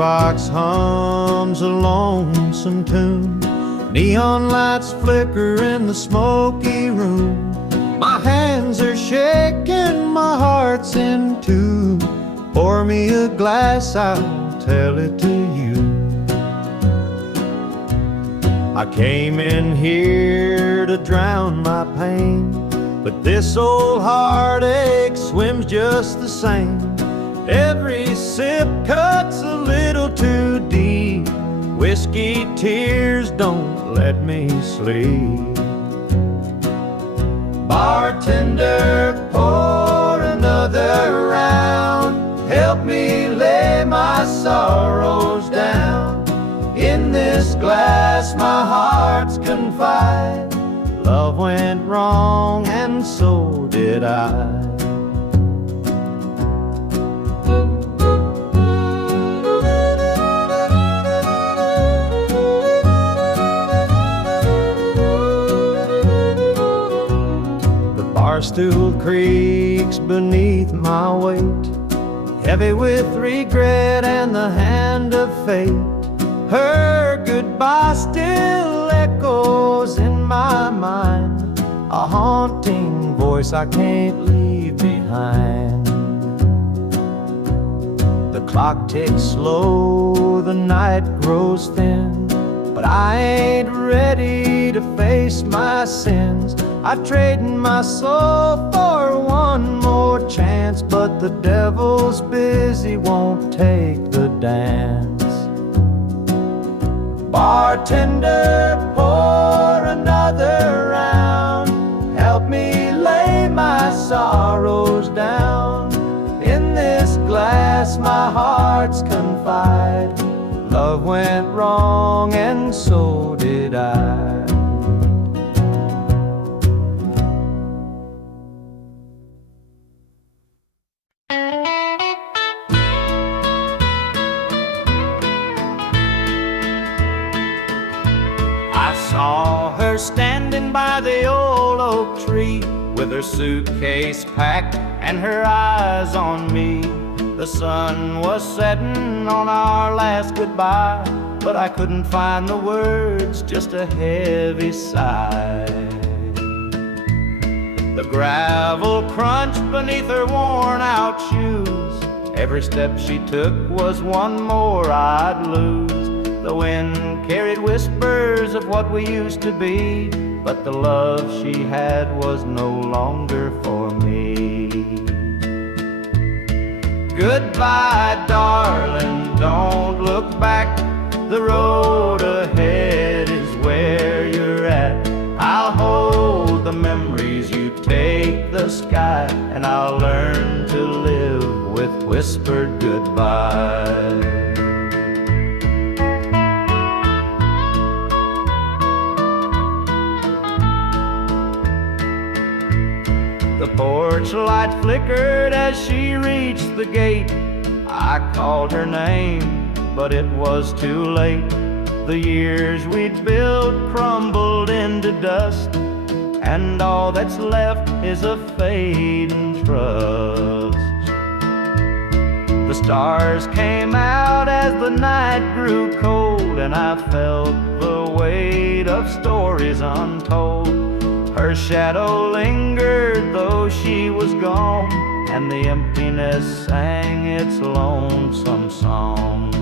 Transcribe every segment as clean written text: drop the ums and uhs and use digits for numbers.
jukebox hums a lonesome tune. Neon lights flicker in the smoky room. My hands are shaking, my heart's in tune. Pour me a glass, I'll tell it to you. I came in here to drown my pain, but this old heartache swims just the same. Every sip cuts a little too deep. Whiskey tears don't let me sleep. Bartender, pour another round. Help me lay my sorrows down. In this glass my heart's confide. Love went wrong and so did I. Barstool creaks beneath my weight, heavy with regret and the hand of fate. Her goodbye still echoes in my mind, a haunting voice I can't leave behind. The clock ticks slow, the night grows thin, but I ain't ready to face my sins. I trade my soul for one more chance, but the devil's busy, won't take the dance. Bartender, pour another round. Help me lay my sorrows down. In this glass my heart's confide. Love went wrong and so did I. Saw her standing by the old oak tree, with her suitcase packed and her eyes on me. The sun was setting on our last goodbye, but I couldn't find the words, just a heavy sigh. The gravel crunched beneath her worn out shoes. Every step she took was one more I'd lose. The wind carried whispers of what we used to be, but the love she had was no longer for me. Goodbye, darling, don't look back. The road ahead is where you're at. I'll hold the memories, you take the sky, and I'll learn to live with whispered goodbye. The porch light flickered as she reached the gate. I called her name, but it was too late. The years we'd built crumbled into dust, and all that's left is a fading trust. The stars came out as the night grew cold, and I felt the weight of stories untold. Her shadow lingered though she was gone, and the emptiness sang its lonesome song.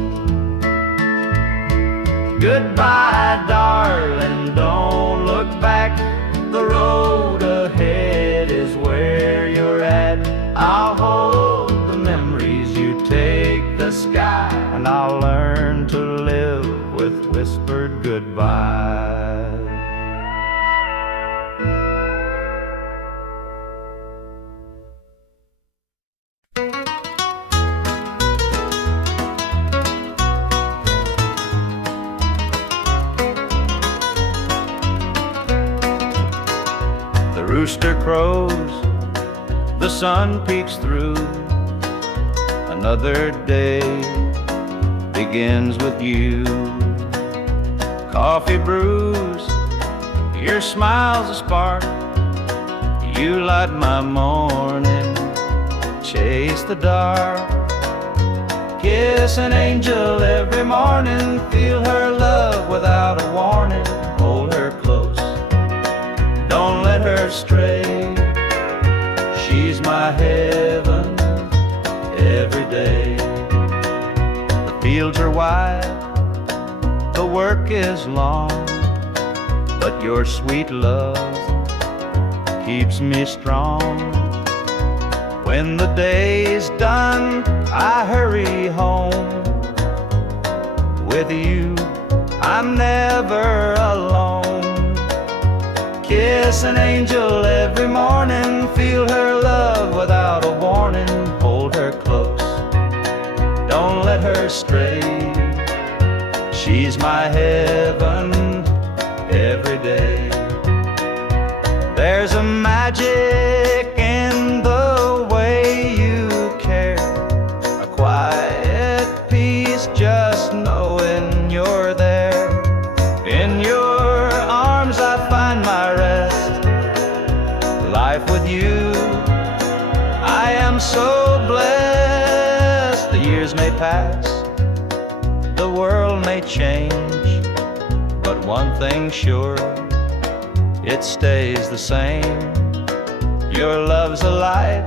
Goodbye, darling, don't look back. The road ahead is where you're at. I'll hold the memories, you take the sky, and I'll learn to live with whispered goodbye. The rooster crows, the sun peeks through. Another day begins with you. Coffee brews, your smile's a spark. You light my morning, chase the dark. Kiss an angel every morning, feel her love without a warning. Hold her close, don't let her stray. She's my heaven every day. The fields are wide, the work is long, but your sweet love keeps me strong. When the day's done, I hurry home. With you, I'm never alone. Kiss an angel every morning, feel her love without a warning. Hold her close, don't let her stray. She's my heaven every day. There's a magic in the way you care, a quiet peace just knowing you're there. In your arms I find my rest. Life with you, I am so blessed. The years may pass, the world may change, but one thing's sure, it stays the same. Your love's a light,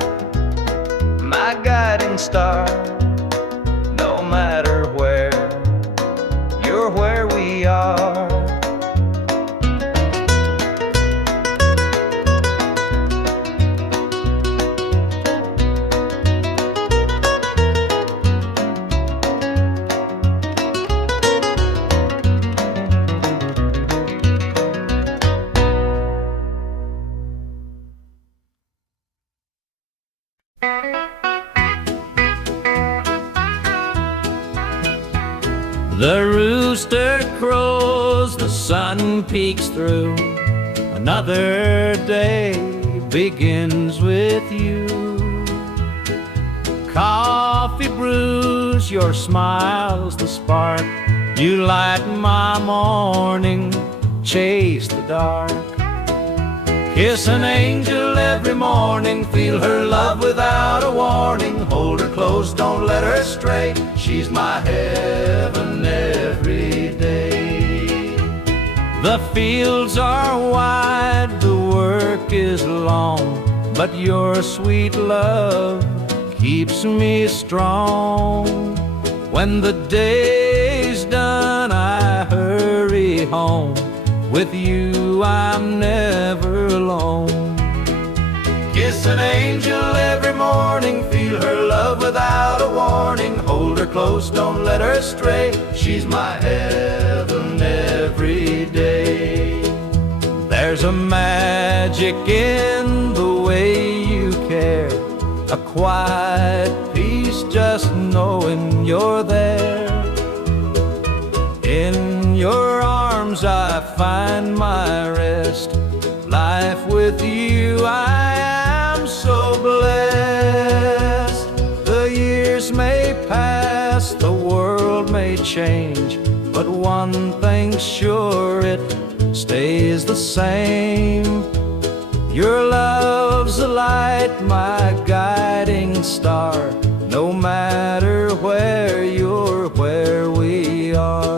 my guiding star. No matter where, you're where we are. The rooster crows, the sun peeks through. Another day begins with you. Coffee brews, your smile's the spark. You light my morning, chase the dark. Kiss an angel every morning, feel her love without a warning. Hold her close, don't let her stray. She's my heaven every day. The fields are wide, the work is long, but your sweet love keeps me strong. When the day's done, I hurry home. With you, I'm never alone. Kiss an angel every morning, feel her love without a warning. Hold her close, don't let her stray. She's my heaven every day. There's a magic in the way you care, a quiet peace just knowing you're there. In your arms I find my rest. Life with you, I am so blessed. The years may pass, the world may change, but one thing's sure, it stays the same. Your love's a light, my guiding star. No matter where you're, where we are.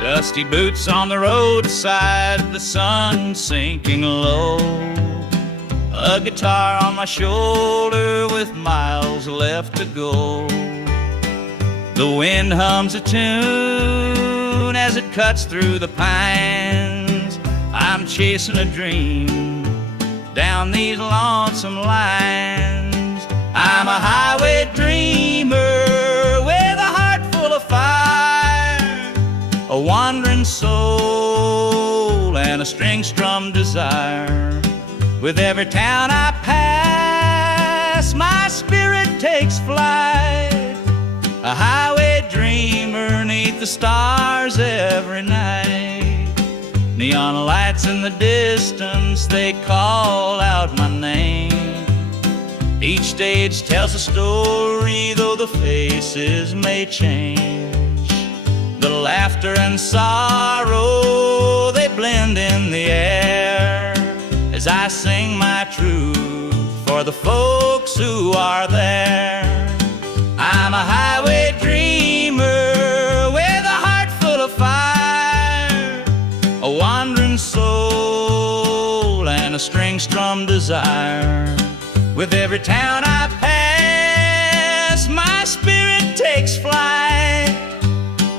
Dusty boots on the roadside, the sun sinking low. A guitar on my shoulder with miles left to go. The wind hums a tune as it cuts through the pines. I'm chasing a dream down these lonesome lines. I'm a highway dreamer with a heart full of fire, a wandering soul and a string-strummed desire. With every town I pass, my spirit takes flight. A highway dreamer 'neath the stars every night. Neon lights in the distance, they call out my name. Each stage tells a story, though the faces may change. The laughter and sorrow, they blend in the air, as I sing my truth for the folks who are there. I'm a highway dreamer with a heart full of fire, a wandering soul and a string-strummed desire. With every town I pass, my spirit takes flight.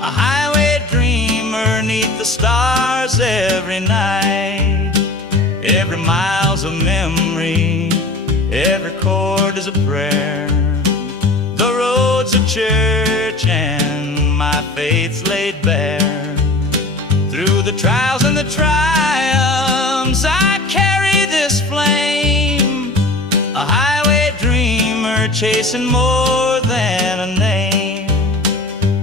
A highway dreamer 'neath the stars every night. Every mile's a memory, every chord is a prayer. The road's a church and my faith's laid bare. Through the trials and the triumphs, I carry this flame. A highway dreamer chasing more than a name.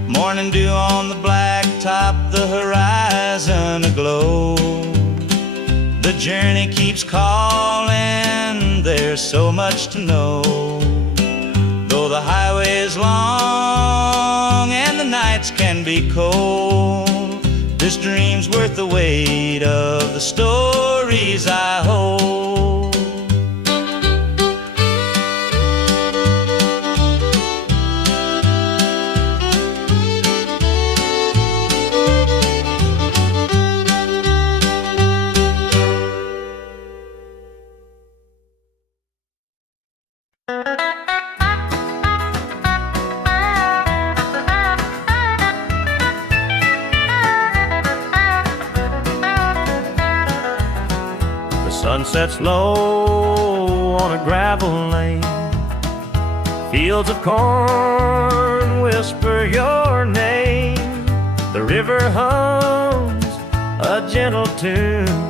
Morning dew on the blacktop, the horizon aglow. The journey keeps calling, there's so much to know. Though the highway is long and the nights can be cold, this dream's worth the weight of the stories I hold. Sun sets low on a gravel lane. Fields of corn whisper your name. The river hums a gentle tune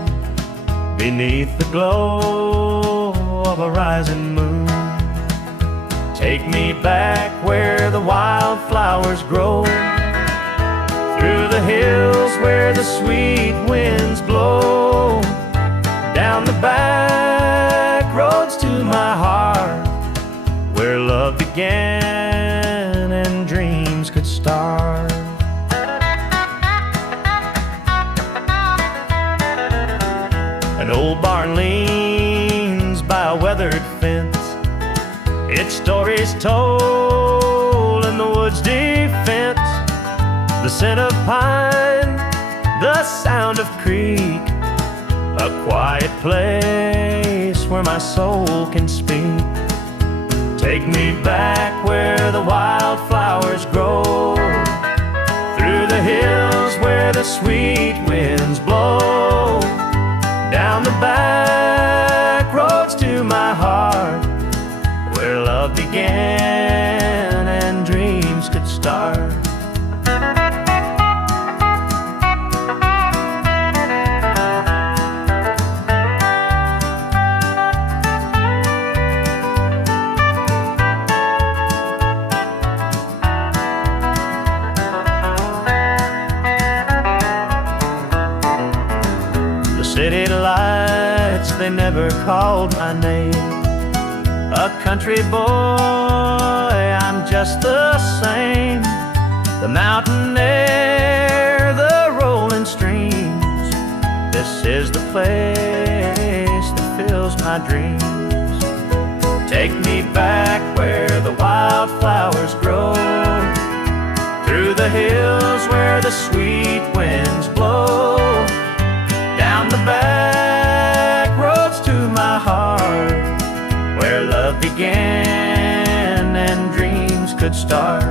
beneath the glow of a rising moon. Take me back where the wildflowers grow, through the hills where the sweet winds blow, down the back roads to my heart, where love began and dreams could start. An old barn leans by a weathered fence, its stories told in the woods' defense. The scent of pine, the sound of creek, a quiet place where my soul can speak. Take me back where the wildflowers grow, through the hills where the sweet winds blow, down the back roads to my heart, where love began and dreams could start. City lights, they never called my name. A country boy, I'm just the same. The mountain air, the rolling streams, this is the place that fills my dreams. Take me back where the wildflowers grow, through the hills where the sweet winds blow, down the back roads to my heart, where love began and dreams could start.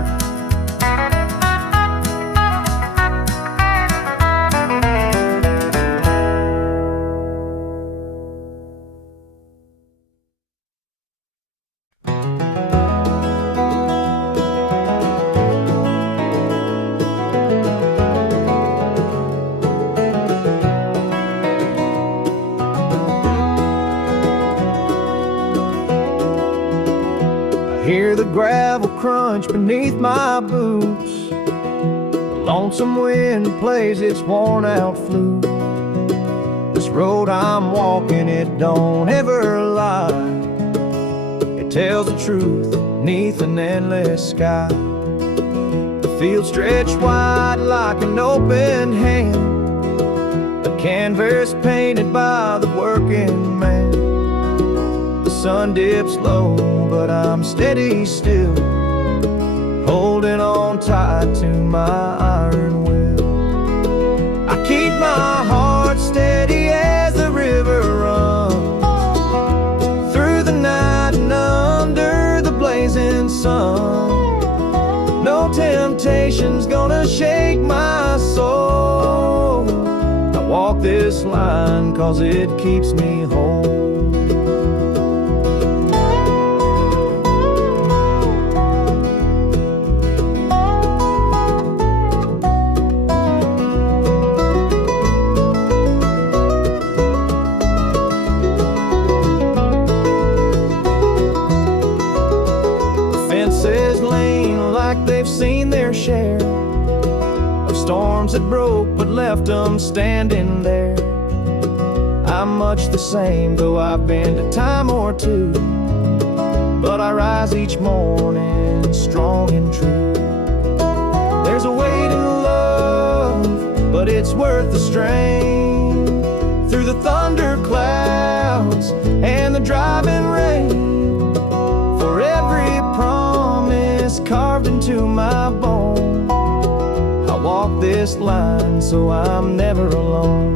crunch beneath my boots. The lonesome wind plays its worn-out flute. This road I'm walking, it don't ever lie. It tells the truth beneath an endless sky. The field stretched wide like an open hand, a canvas painted by the working man. The sun dips low, but I'm steady still, holding on tight to my iron will. I keep my heart steady as the river runs through the night and under the blazing sun. No temptation's gonna shake my soul. I walk this line 'cause it keeps me whole. They've seen their share of storms that broke but left them standing there. I'm much the same, though I've been a time or two, but I rise each morning strong and true. There's a way to love, but it's worth the strain. Through the thunder clouds and the driving rain, for every promise carved into my bone, I walk this line so I'm never alone.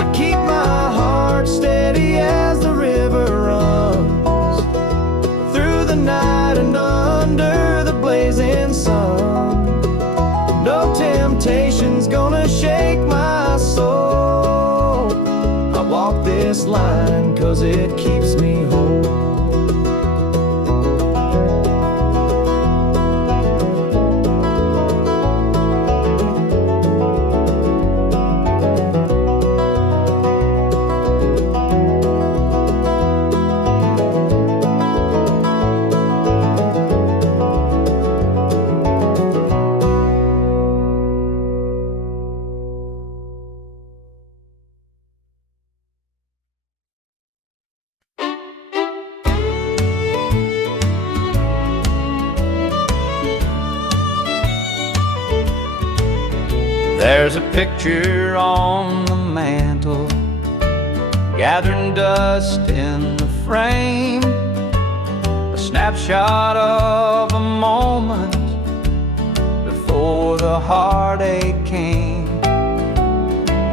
I keep my heart steady as the river runs through the night and under the blazing sun. No temptation's gonna shake my soul. I walk this line 'cause it keeps me whole. There's a picture on the mantle, gathering dust in the frame, a snapshot of a moment before the heartache came.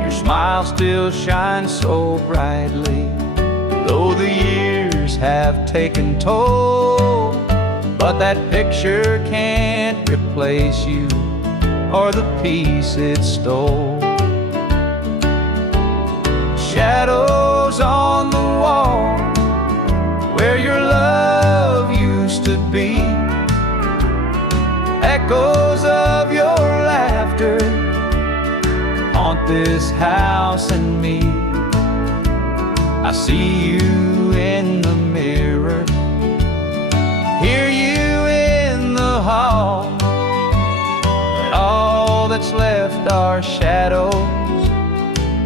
Your smile still shines so brightly, though the years have taken toll. But that picture can't replace you or the peace it stole. Shadows on the wall where your love used to be, echoes of your laughter haunt this house and me. I see you in the mirror, hear you in the hall. All that's left are shadows,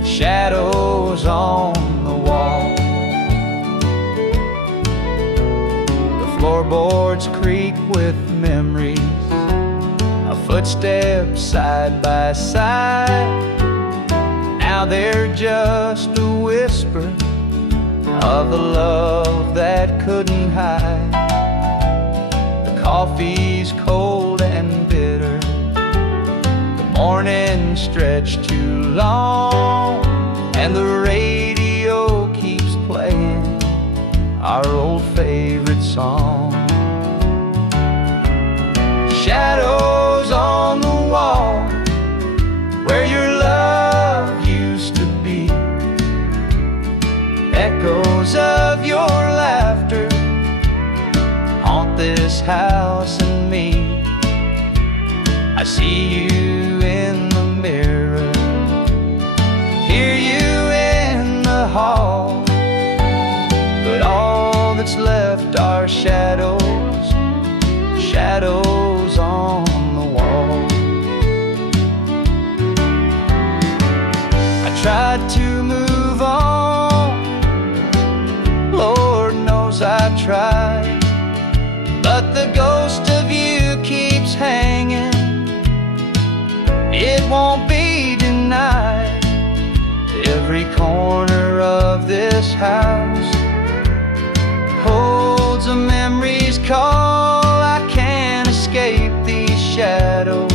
shadows on the wall. The floorboards creak with memories, a footstep side by side. Now they're just a whisper of the love that couldn't hide. The coffee's cold and bitter, morning stretched too long, and the radio keeps playing our old favorite song. Shadows on the wall where your love used to be, echoes of your laughter haunt this house and me. I see you in the mirror, hear you in the hall, but all that's left are shadows, shadows this house holds a memory's call. I can't escape these shadows,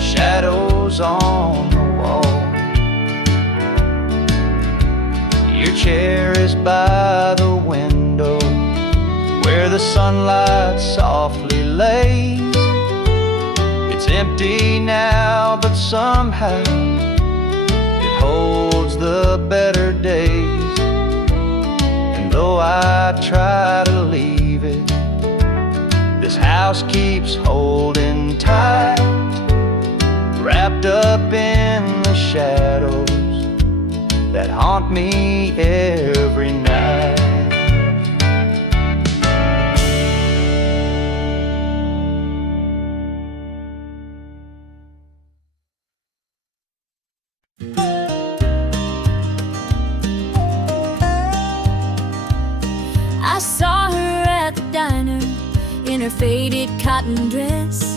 shadows on the wall. Your chair is by the window where the sunlight softly lays. It's empty now, but somehow it holds the better days. And though I try to leave it, this house keeps holding tight, wrapped up in the shadows that haunt me every night. I saw her at the diner in her faded cotton dress,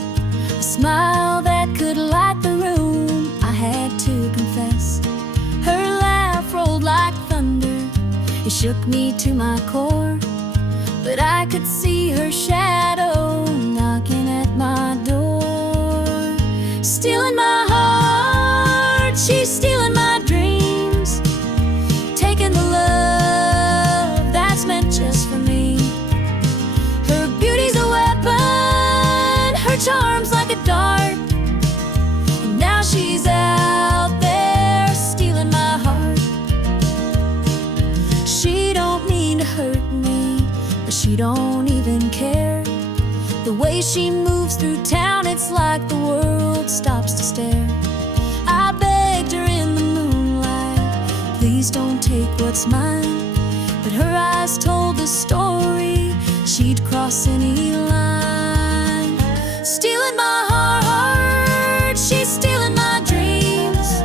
a smile that could light the room, I had to confess. Her laugh rolled like thunder, it shook me to my core, but I could see her shadow knocking at my door. Stealing my heart, she's stealing my dreams, taking the love that's meant just for me. Her beauty's a weapon, her charm's like a dart, and now she's out there stealing my heart. She don't mean to hurt me, but she don't even care. The way she moves through town, it's like the world stops to stare. I begged her in the moonlight, please don't take what's mine, but her eyes told the story, she'd cross any line. Stealing my heart, she's stealing my dreams,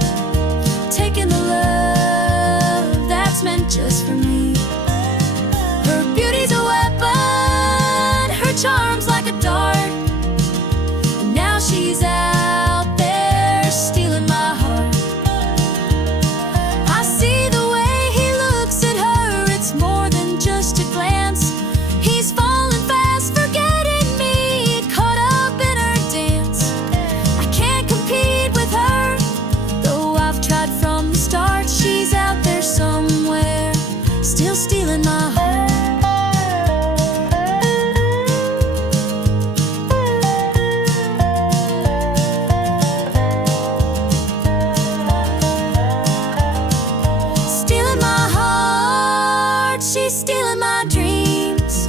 taking the love that's meant just for me. Her beauty's a weapon, her charm's like a dart, and now she's out there stealing my heart. I see the way he looks at her, it's more than just a glance. He's falling fast, forgetting me, caught up in her dance. I can't compete with her, though I've tried from the start. She's out there somewhere, still stealing my heart. Stealing my heart, she's stealing my dreams,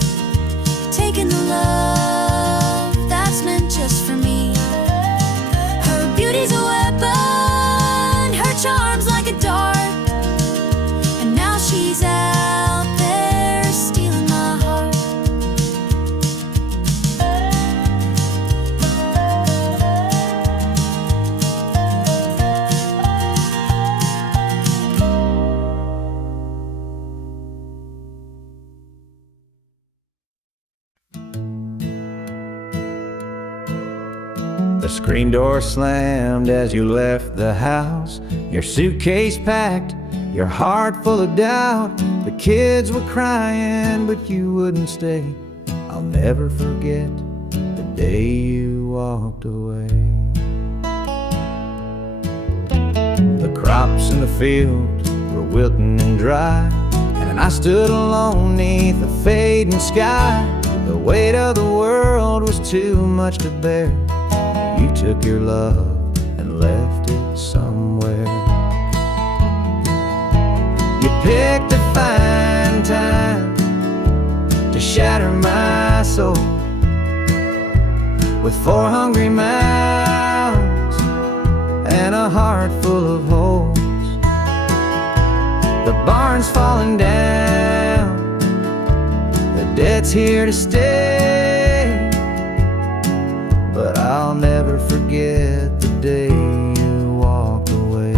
taking the love that's meant just for me. Her beauty's a weapon, her charm's like a dart, and now she's out there stealing my heart. The screen door slammed as you left the house, your suitcase packed, your heart full of doubt. The kids were crying, but you wouldn't stay. I'll never forget the day you walked away. The crops in the field were wilting and dry, and I stood alone neath the fading sky. The weight of the world was too much to bear. You took your love and left it somewhere. You picked a fine time to shatter my soul with 4 hungry mouths and a heart full of holes. The barn's falling down, the debt's here to stay, but I'll never forget the day you walked away.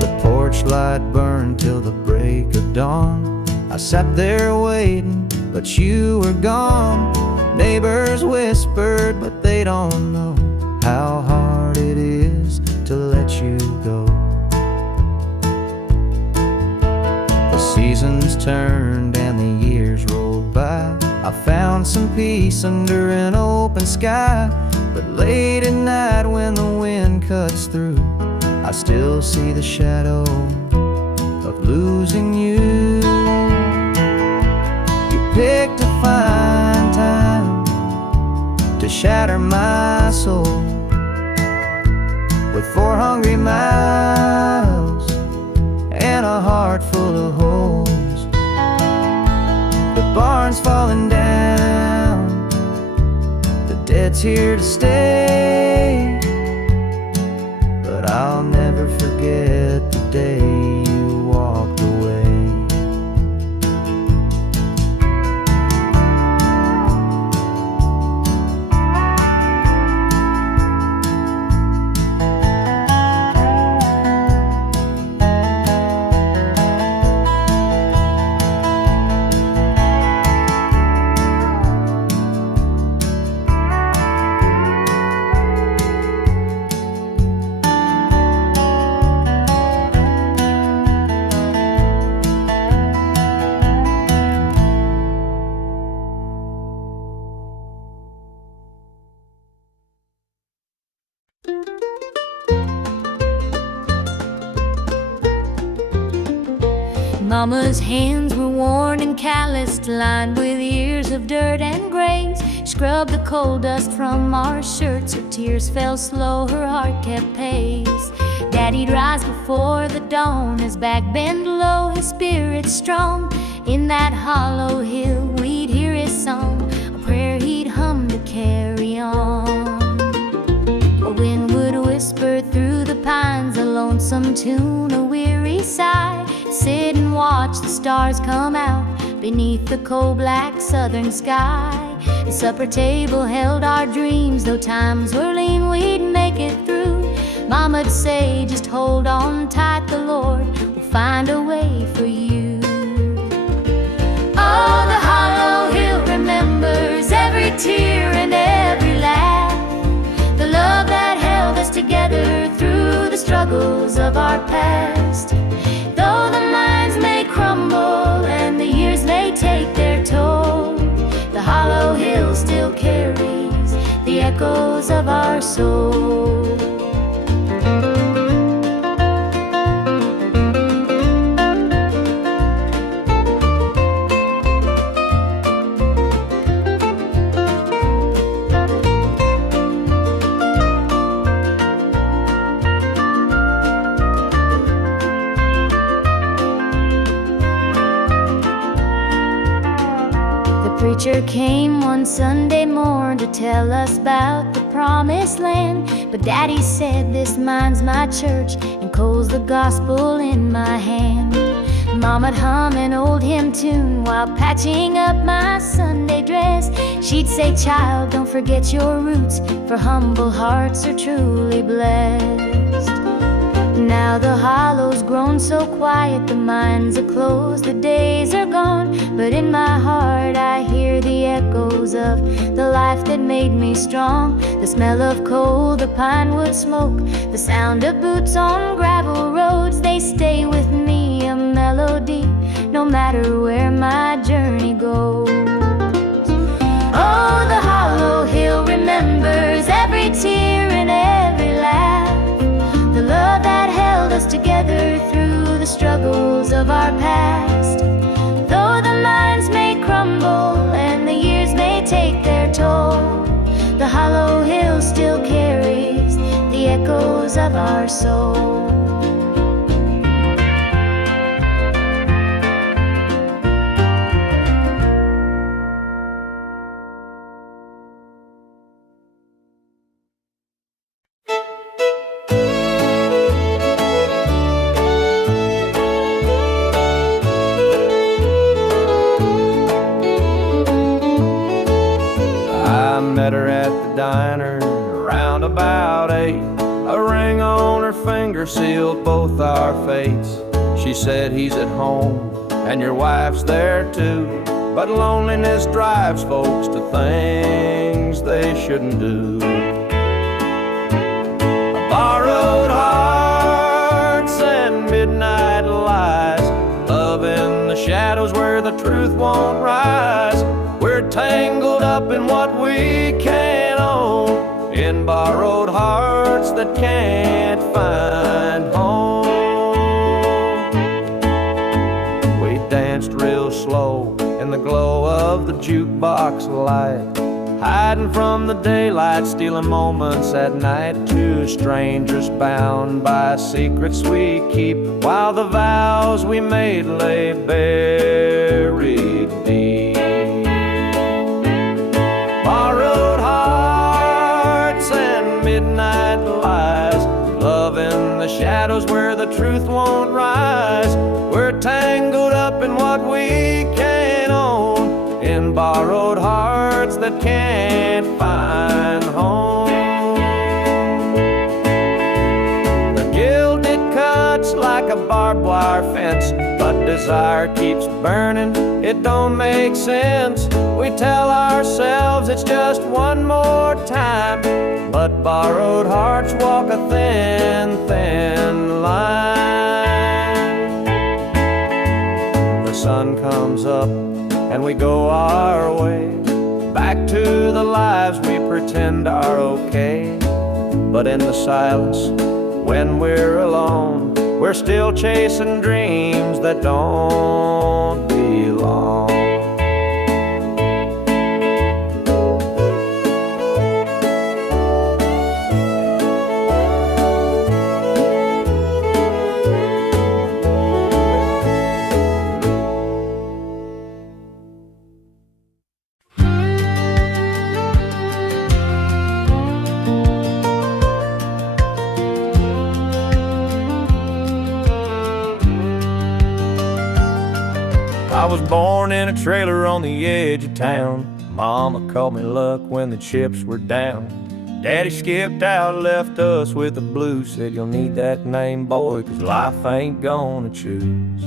The porch light burned till the break of dawn. I sat there waiting, but you were gone. Neighbors whispered, but they don't know how hard it is to let you go. I found some peace under an open sky, but late at night when the wind cuts through, I still see the shadow of losing you. You picked a fine time to shatter my soul with 4 hungry miles and a heart full of holes. The barn's falling down, the dead's here to stay, but I'll never forget the day you walked away. Mama's hands were worn and calloused, lined with years of dirt and graze. Scrubbed the coal dust from our shirts, her tears fell slow, her heart kept pace. Daddy'd rise before the dawn, his back bent low, his spirit strong. In that hollow hill we'd hear his song, a prayer he'd hum to carry on. A wind would whisper through the pines, a lonesome tune, a weary sigh. Sit and watch the stars come out beneath the coal-black southern sky. The supper table held our dreams, though times were lean, we'd make it through. Mama'd say, just hold on tight, the Lord will find a way for you. Oh, the hollow hill remembers every tear and every laugh, the love that held us together through the struggles of our past. Though the mines may crumble and the years may take their toll, the hollow hill still carries the echoes of our soul. Preacher came one Sunday morn to tell us about the promised land, but Daddy said, this mine's my church and coal's the gospel in my hand. Mama'd hum an old hymn tune while patching up my Sunday dress. She'd say, child, don't forget your roots, for humble hearts are truly blessed. Now the hollow's grown so quiet, the mines are closed, the days are gone, but in my heart I hear the echoes of the life that made me strong. The smell of coal, the pine wood smoke, the sound of boots on gravel roads, they stay with me, a melody, no matter where my journey goes. Oh, the hollow hill remembers every tear and every laugh, the love that held us together through the struggles of our past. Though the mines may crumble and the years may take their toll, the hollow hill still carries the echoes of our soul. Met her at the diner around about 8. A ring on her finger sealed both our fates. She said, he's at home and your wife's there too, but loneliness drives folks to things they shouldn't do. Borrowed hearts and midnight lies, love in the shadows where the truth won't rise. We're tangled up in what we can't own, in borrowed hearts that can't find home. We danced real slow in the glow of the jukebox light, hiding from the daylight, stealing moments at night to strangers bound by secrets we keep, while the vows we made lay buried deep. Borrowed hearts and midnight lies, love in the shadows where the truth won't rise. We're tangled up in what we can't own, in borrowed hearts that can't find home. The gilded cuts like a barbed wire fence, but desire keeps burning, it don't make sense. We tell ourselves it's just one more time, but borrowed hearts walk a thin, thin line. The sun comes up and we go our way, back to the lives we pretend are okay. But in the silence, when we're alone, we're still chasing dreams that don't belong. I was born in a trailer on the edge of town. Mama called me luck when the chips were down. Daddy skipped out, left us with the blues. Said you'll need that name, boy, 'cause life ain't gonna choose.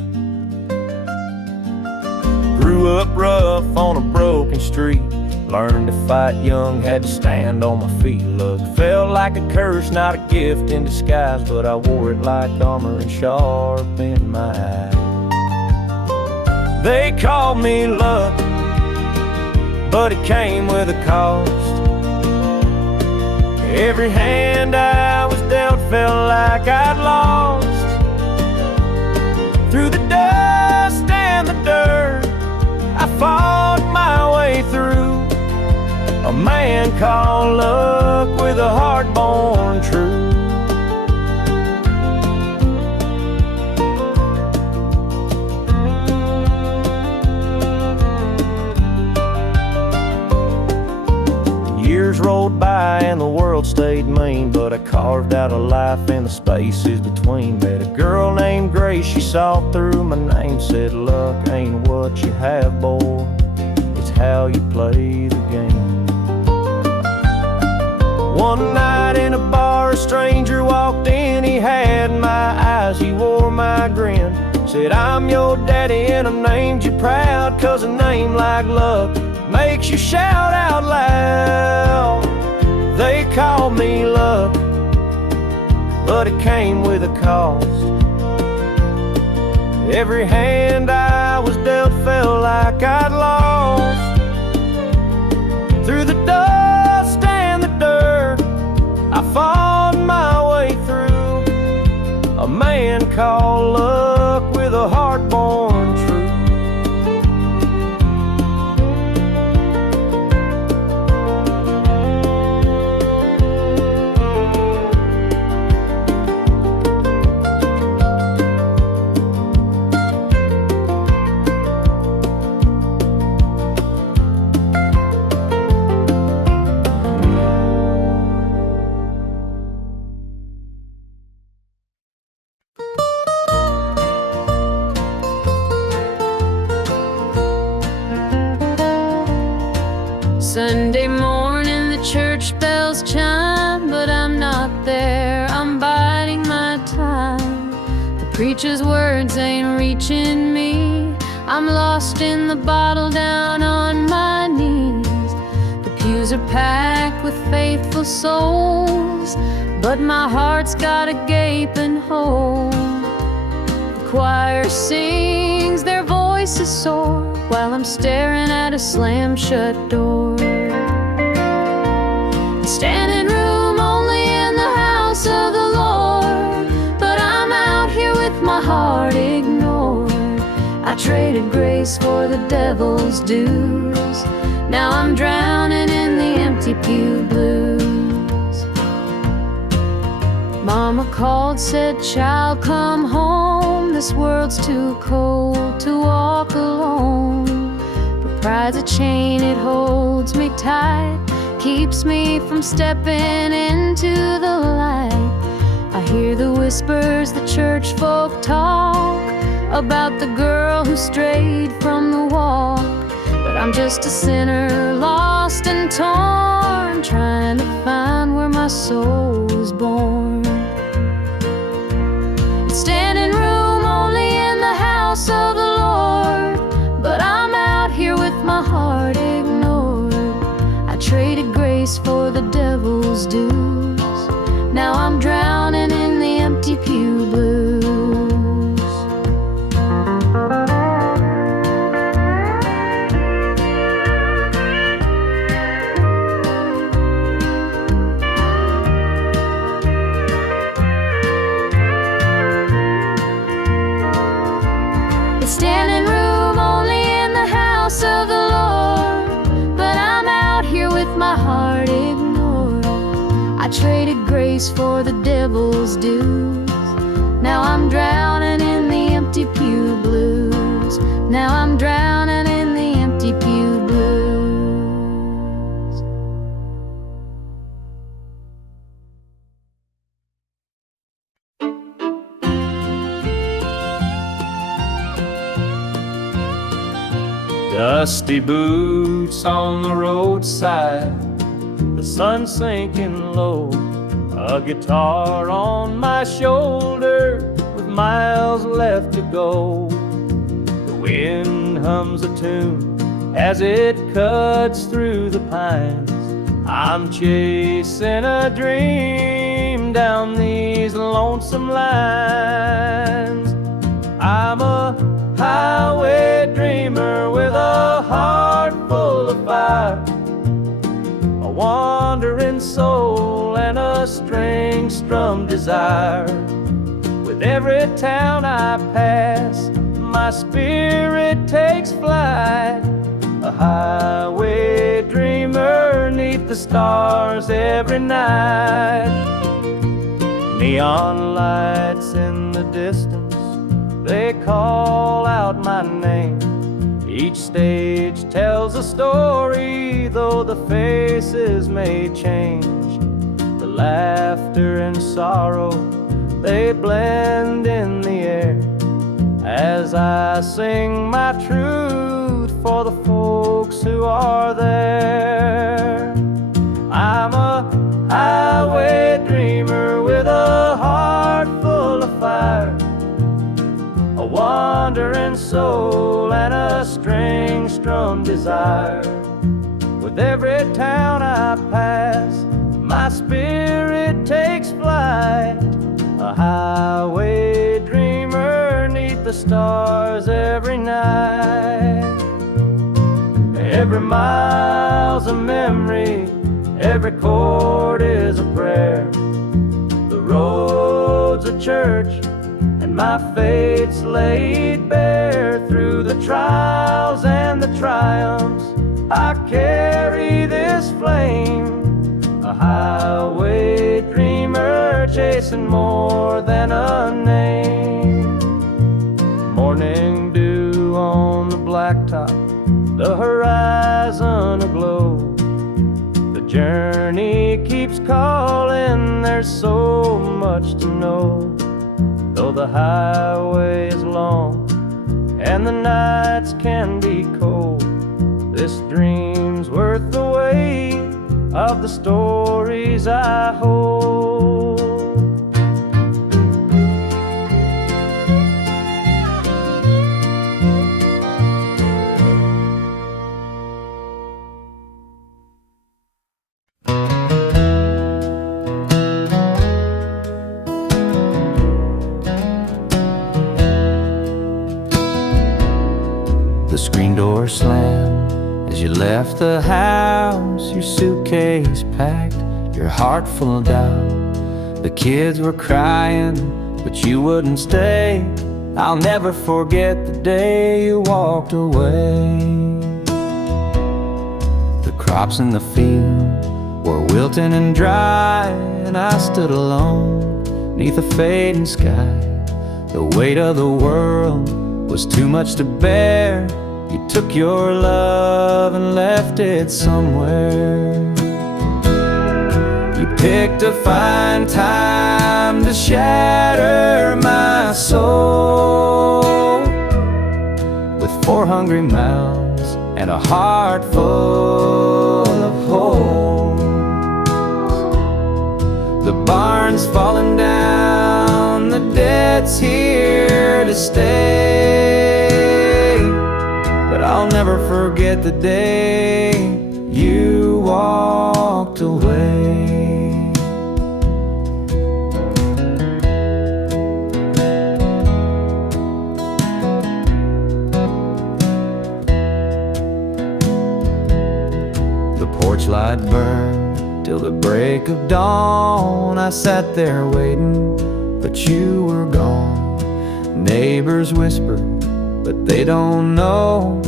Grew up rough on a broken street, learned to fight young, had to stand on my feet. Look, felt like a curse, not a gift in disguise, but I wore it like armor and sharp in my eye. They called me luck, but it came with a cost. Every hand I was dealt felt like I'd lost. Through the dust and the dirt, I fought my way through. A man called luck with a heart born true. Years rolled by and the world stayed mean, but I carved out a life in the spaces between. Met a girl named Grace, she saw through my name, said luck ain't what you have, boy, it's how you play the game. One night in a bar, a stranger walked in, he had my eyes, he wore my grin. Said, I'm your daddy and I named you proud, 'cause a name like luck makes you shout out loud. They called me luck, but it came with a cost. Every hand I was dealt felt like I'd lost. Through the dust and the dirt, I fought my way through. A man called luck with a heart born true. Sunday morning the church bells chime, but I'm not there, I'm biding my time. The preacher's words ain't reaching me, I'm lost in the bottle down on my knees. The pews are packed with faithful souls, but my heart's got a gaping hole. The choir sings, their voices soar, while I'm staring at a slam-shut door. Standing room only in the house of the Lord, but I'm out here with my heart ignored. I traded grace for the devil's dues. Now I'm drowning in the empty Pew Blues. Mama called, said, "Child, come home. This world's too cold to walk alone." But pride's a chain, it holds me tight, keeps me from stepping into the light. I hear the whispers the church folk talk about the girl who strayed from the walk. But I'm just a sinner, lost and torn, trying to find where my soul was born. It's standing room only in the house of the Lord, but I'm out here with my heart ignored. I traded grace for the devil's dues. Now I'm drowning in the empty Pew Blues. Standing room only in the house of the Lord, but I'm out here with my heart ignored. I traded grace for the devil's dues. Now I'm drowning in the empty Pew Blues. Now I'm drowning in the empty Pew Blues. Dusty boots on the roadside, the sun sinking low, a guitar on my shoulder with miles left to go. The wind hums a tune as it cuts through the pines. I'm chasing a dream down these lonesome lines. I'm a highway dreamer with a heart full of fire, a wandering soul and a string-strummed desire. With every town I pass, my spirit takes flight, a highway dreamer 'neath the stars every night. Neon lights in the distance, they call out my name. Each stage tells a story, though the faces may change. The laughter and sorrow, they blend in the air as I sing my truth for the folks who are there. I'm a highway dreamer with a heart full of fire, a wandering soul and a string-strummed desire. With every town I pass, my spirit takes flight, a highway dreamer 'neath the stars every night. Every mile's a memory, every chord is a prayer. The road's a church, and my fate's laid bare. Through the trials and the triumphs, I carry this flame, a highway dreamer chasing more than a name. Morning dew on the blacktop, the horizon aglow. The journey keeps calling, there's so much to know. Though the highway is long and the nights can be cold, this dream's worth the weight of the stories I hold. The screen door the house, your suitcase packed, your heart full of doubt. The kids were crying, but you wouldn't stay. I'll never forget the day you walked away. The crops in the field were wilting and dry, and I stood alone neath a fading sky. The weight of the world was too much to bear. You took your love and left it somewhere. You picked a fine time to shatter my soul with 4 hungry mouths and a heart full of holes. The barn's falling down, the debt's here to stay, but I'll never forget the day you walked away. The porch light burned till the break of dawn. I sat there waiting, but you were gone. Neighbors whispered, but they don't know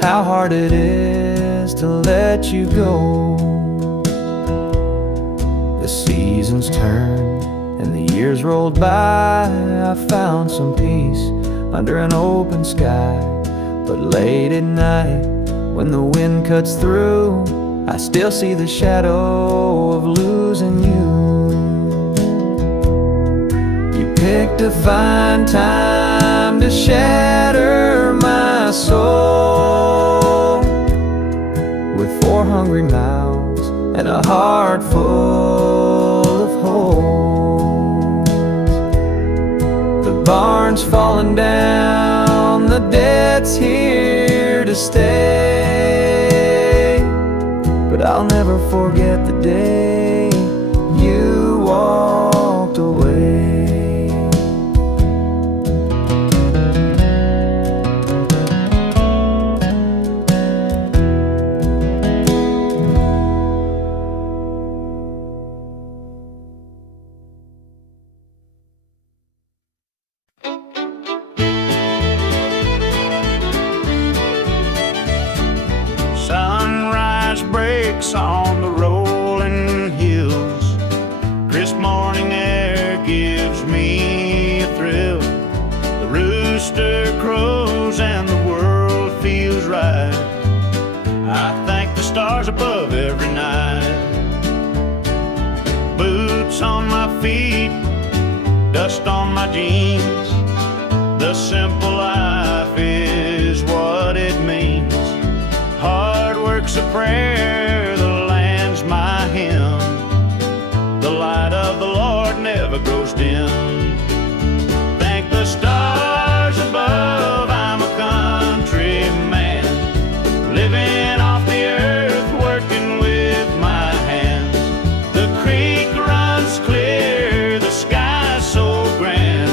how hard it is to let you go. The seasons turned and the years rolled by. I found some peace under an open sky, but late at night when the wind cuts through, I still see the shadow of losing you. You picked a fine time to shatter my soul with 4 hungry mouths and a heart full of holes. The barn's falling down, the debt's here to stay, but I'll never forget the day you walked away. Sunrise breaks on the rolling hills. Crisp morning air gives me a thrill. The rooster crows and the world feels right. I thank the stars above every night. Boots on my feet, dust on my jeans. The simple life is what it means. Hard work's a prayer, the land's my hymn. The light of the Lord never grows dim. Thank the stars above, I'm a country man, living off the earth, working with my hands. The creek runs clear, the sky's so grand.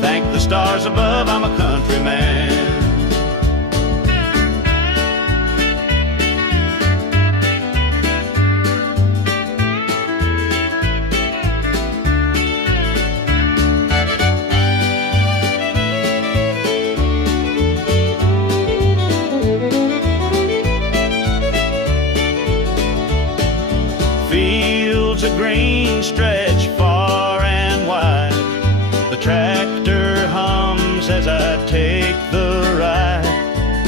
Thank the stars above, I'm a country man. Fields of green stretch far and wide. The tractor hums as I take the ride.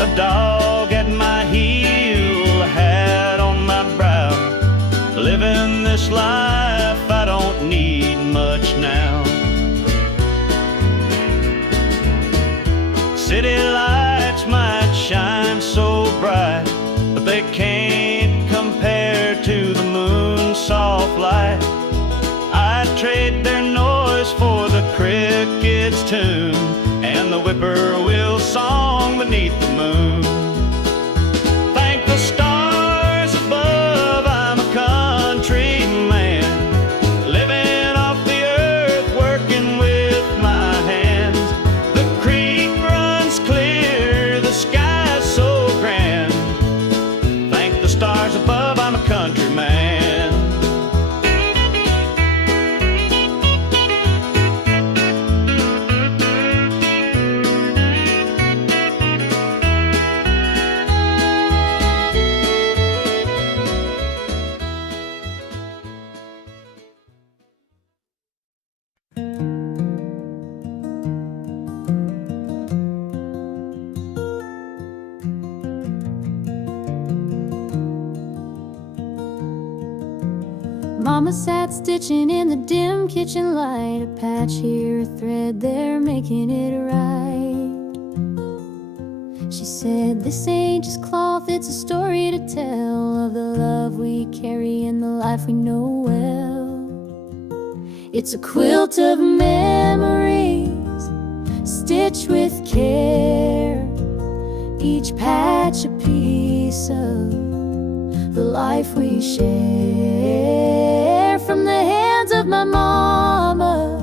A dog at my heel, a hat on my brow. Living this life, I don't need much now. City lights might shine so bright, but they can't compare to the moon's soft light. I'd trade their noise for the cricket's tune and the whippoorwill song beneath the moon. Thank the stars above, I'm a country man, living off the earth, working with my hands. The creek runs clear, the sky's so grand. Mama sat stitching in the dim kitchen light, a patch here, a thread there, making it right. She said, this ain't just cloth, it's a story to tell of the love we carry and the life we know well. It's a quilt of memories, stitched with care, each patch a piece of the life we share. From the hands of my mama,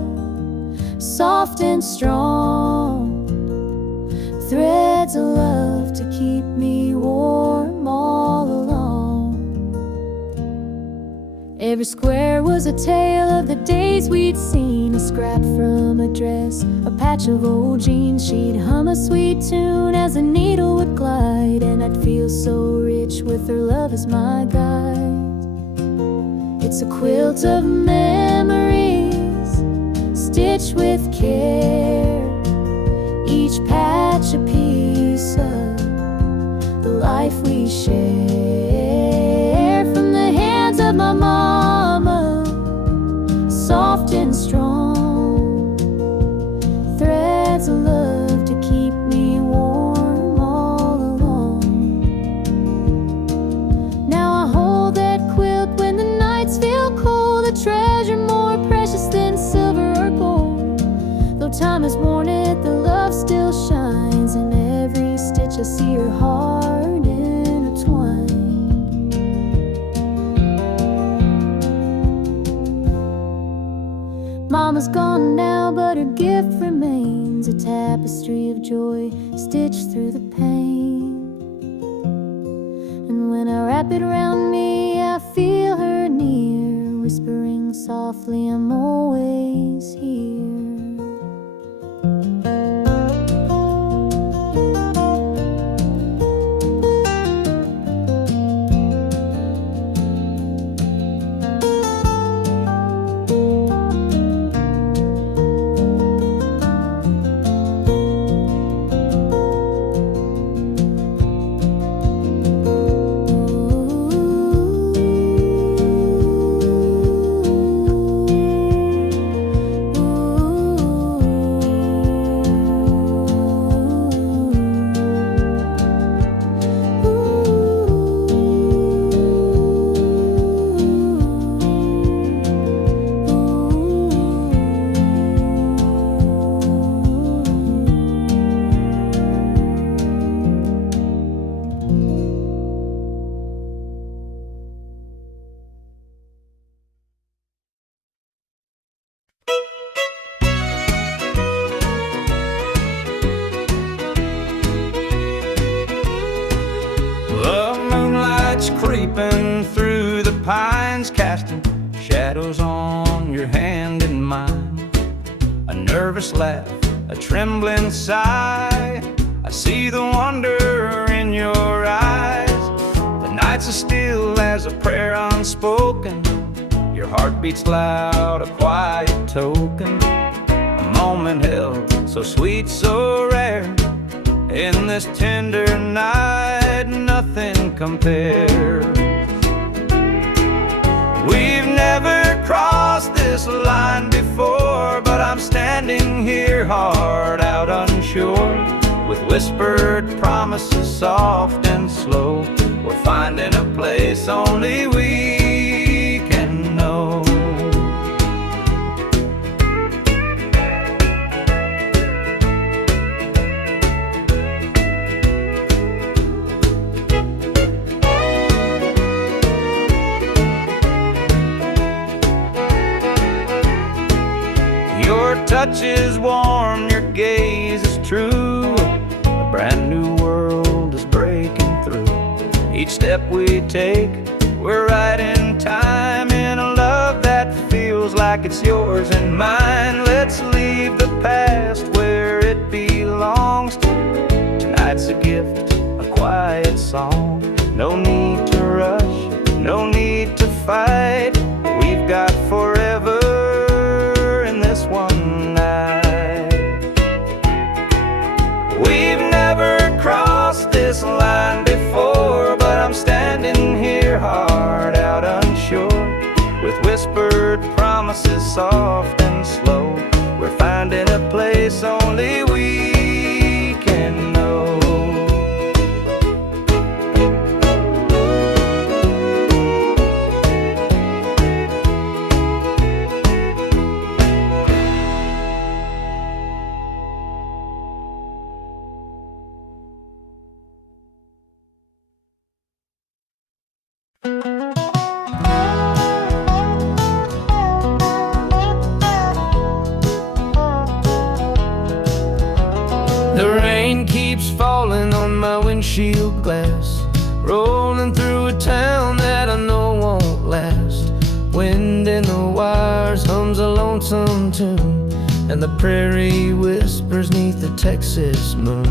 soft and strong, threads of love to keep me warm all along. Every square was a tale of the days we'd seen, a scrap from a dress, a patch of old jeans. She'd hum a sweet tune as the needle would glide, and I'd feel so rich with her love as my guide. It's a quilt of memories, stitched with care, each patch a piece of the life we share. From the hands of my mama, soft and strong, threads of love to keep me warm all along. Now I hold that quilt when the nights feel cold, a treasure more precious than silver or gold. Though time has worn it, the love still shines. In every stitch I see her heart intertwined. Mama's gone now, but her gift remains, a tapestry of joy stitched through the pain. And when I wrap it around me, I feel her near, whispering softly, I'm always here. Creeping through the pines, casting shadows on your hand and mine. A nervous laugh, a trembling sigh, I see the wonder in your eyes. The nights are still as a prayer unspoken, your heart beats loud, a quiet token. A moment held so sweet, so rare, in this tender night, nothing compares. We've never crossed this line before, but I'm standing here, heart out unsure, with whispered promises soft and slow. We're finding a place only we can know. Your touch is warm, your gaze is true, a brand new world is breaking through. Each step we take, we're right in time, in a love that feels like it's yours and mine. Let's leave the past where it belongs. Tonight's a gift, a quiet song. No need to rush, no need to fight. We've got forever in this one night. We've never crossed this line before, but I'm standing here, heart out unsure, with pace is soft and slow. We're finding a place only we can know. The rain keeps falling on my windshield glass, rolling through a town that I know won't last. Wind in the wires hums a lonesome tune, and the prairie whispers 'neath the Texas moon.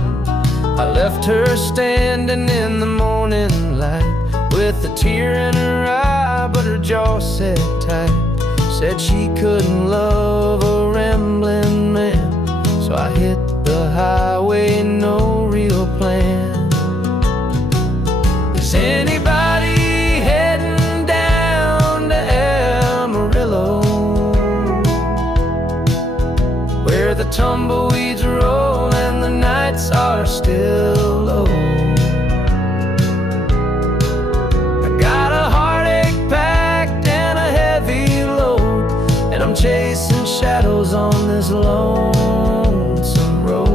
I left her standing in the morning light, with a tear in her eye, but her jaw set tight. Said she couldn't love a rambling man, so I hit the highway, no real plan. Is anybody heading down to Amarillo, where the tumbleweeds roll and the nights are still low? I got a heartache packed and a heavy load, and I'm chasing shadows on this lonesome road.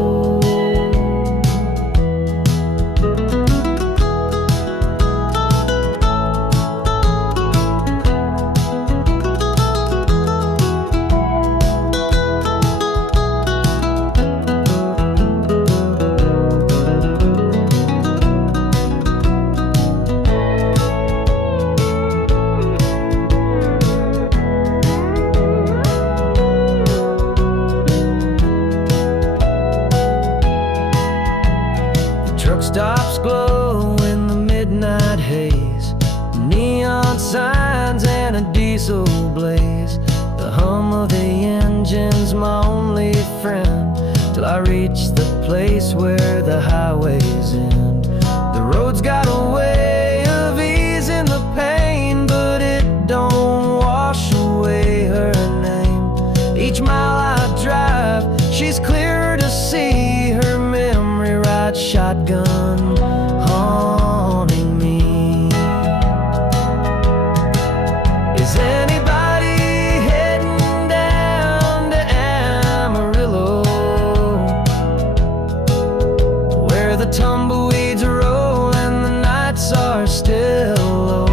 Truck stops glow in the midnight haze, neon signs and a diesel blaze. The hum of the engine's my only friend, till I reach the place where the highways end. The road's got a way of easing the pain, but it don't wash away her name. Each mile I drive, she's clearer to see, her memory rides shotgun, haunting me. Is anybody heading down to Amarillo, where the tumbleweeds roll and the nights are still low?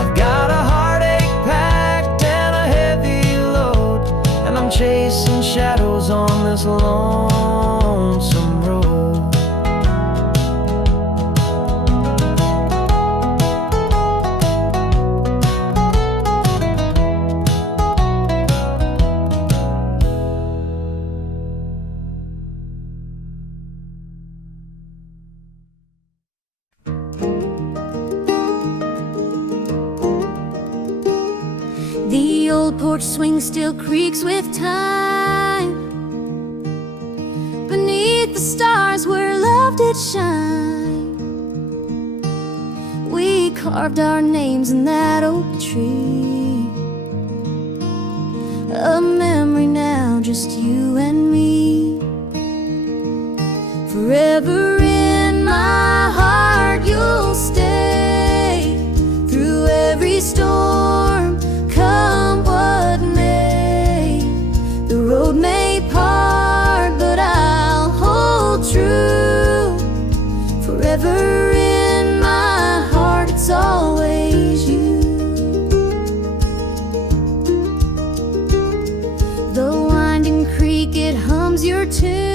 I've got a heartache packed and a heavy load, and I'm chasing shadows on this lonesome road. The old porch swing still creaks with time, beneath the stars where love did shine. We carved our names in that oak tree, a memory now, just you and me. Forever in my heart you'll stay, through every storm, come what may. The road may part, but I'll hold true. Forever in my heart, it's always you. The winding creek, it hums your tune.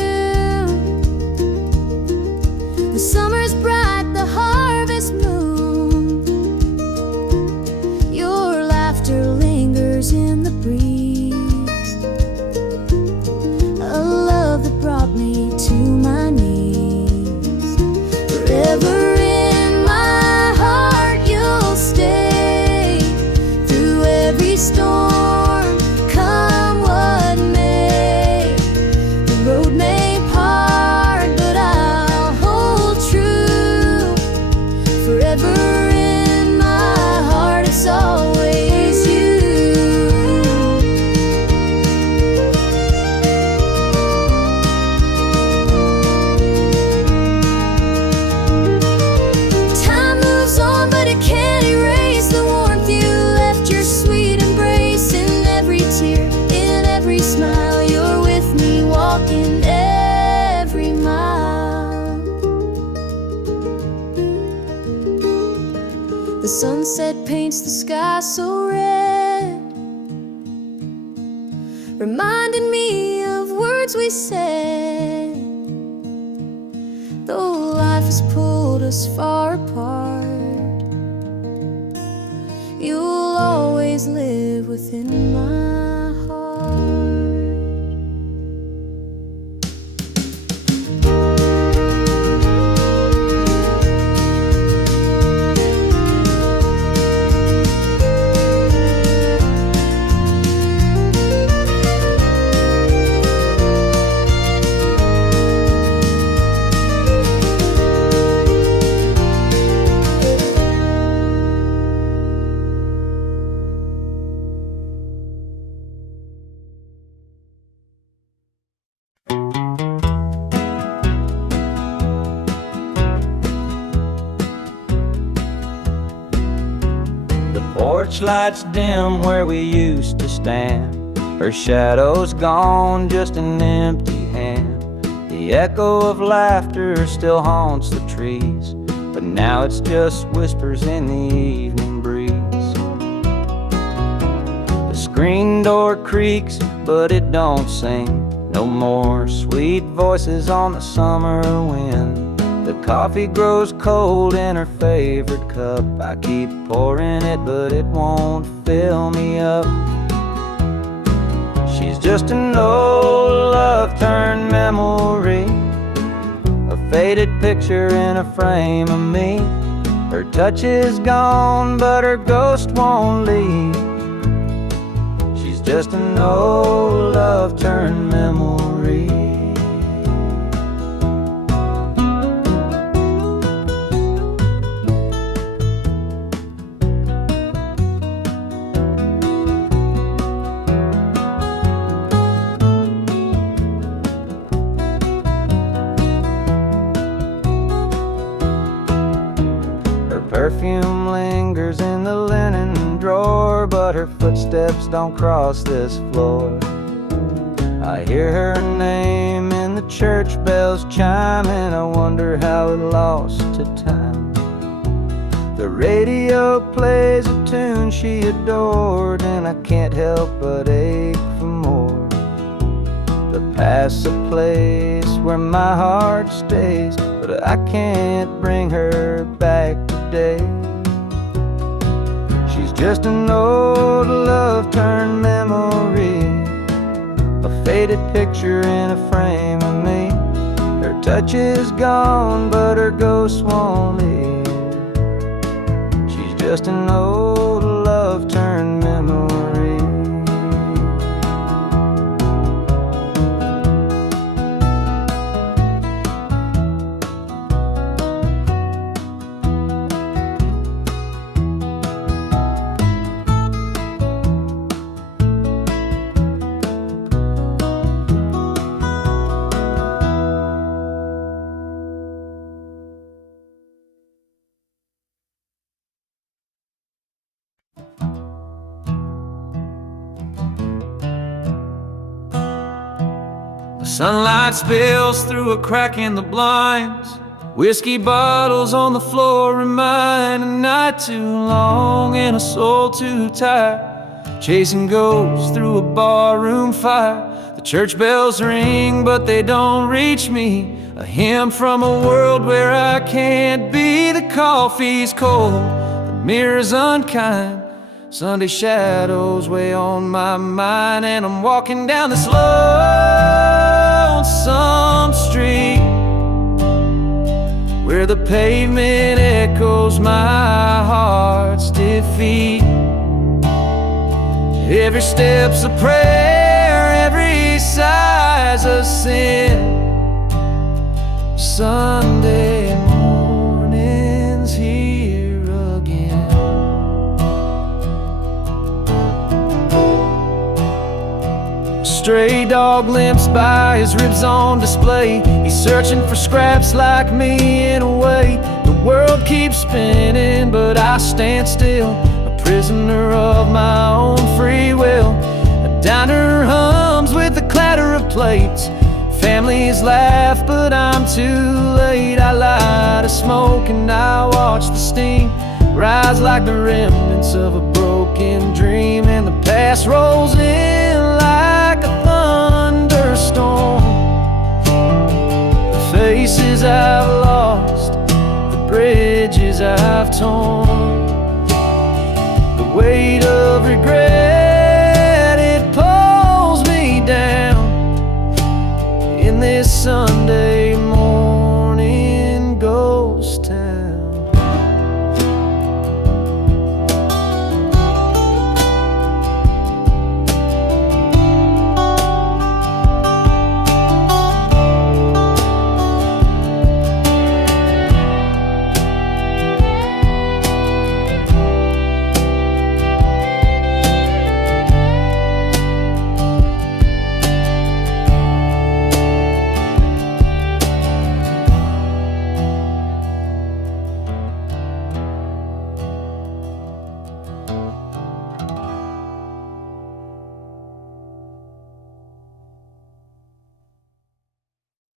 The sunset paints the sky so red, reminding me of words we said. Though life has pulled us far apart, you'll always live within my heart. Porch lights dim where we used to stand. Her shadow's gone, just an empty hand. The echo of laughter still haunts the trees, but now it's just whispers in the evening breeze. The screen door creaks, but it don't sing. No more sweet voices on the summer wind. The coffee grows cold in her favorite cup. I keep pouring it, but it won't fill me up. She's just an old love-turned memory, a faded picture in a frame of me. Her touch is gone, but her ghost won't leave. She's just an old love-turned memory. Perfume lingers in the linen drawer, but her footsteps don't cross this floor. I hear her name in the church bells chiming. I wonder how it lost to time. The radio plays a tune she adored, and I can't help but ache for more. The past's a place where my heart stays, but I can't bring her back today. She's just an old love-turned memory, a faded picture in a frame of me. Her touch is gone, but her ghost won't leave. She's just an old love-turned memory. Sunlight spills through a crack in the blinds. Whiskey bottles on the floor remind a night too long and a soul too tired. Chasing ghosts through a barroom fire. The church bells ring, but they don't reach me. A hymn from a world where I can't be. The coffee's cold, the mirror's unkind. Sunday shadows weigh on my mind, and I'm walking down this lonesome street where the pavement echoes my heart's defeat. Every step's a prayer, every sigh's a sin. Sunday morning's here again. A stray dog limps by, his ribs on display. He's searching for scraps like me in a way. The world keeps spinning, but I stand still, a prisoner of my own free will. A diner hums with the clatter of plates. Families laugh, but I'm too late. I light a smoke and I watch the steam rise like the remnants of a broken dream, and the past rolls in like a thunderstorm. The faces I've lost, the bridges I've torn, the weight of regret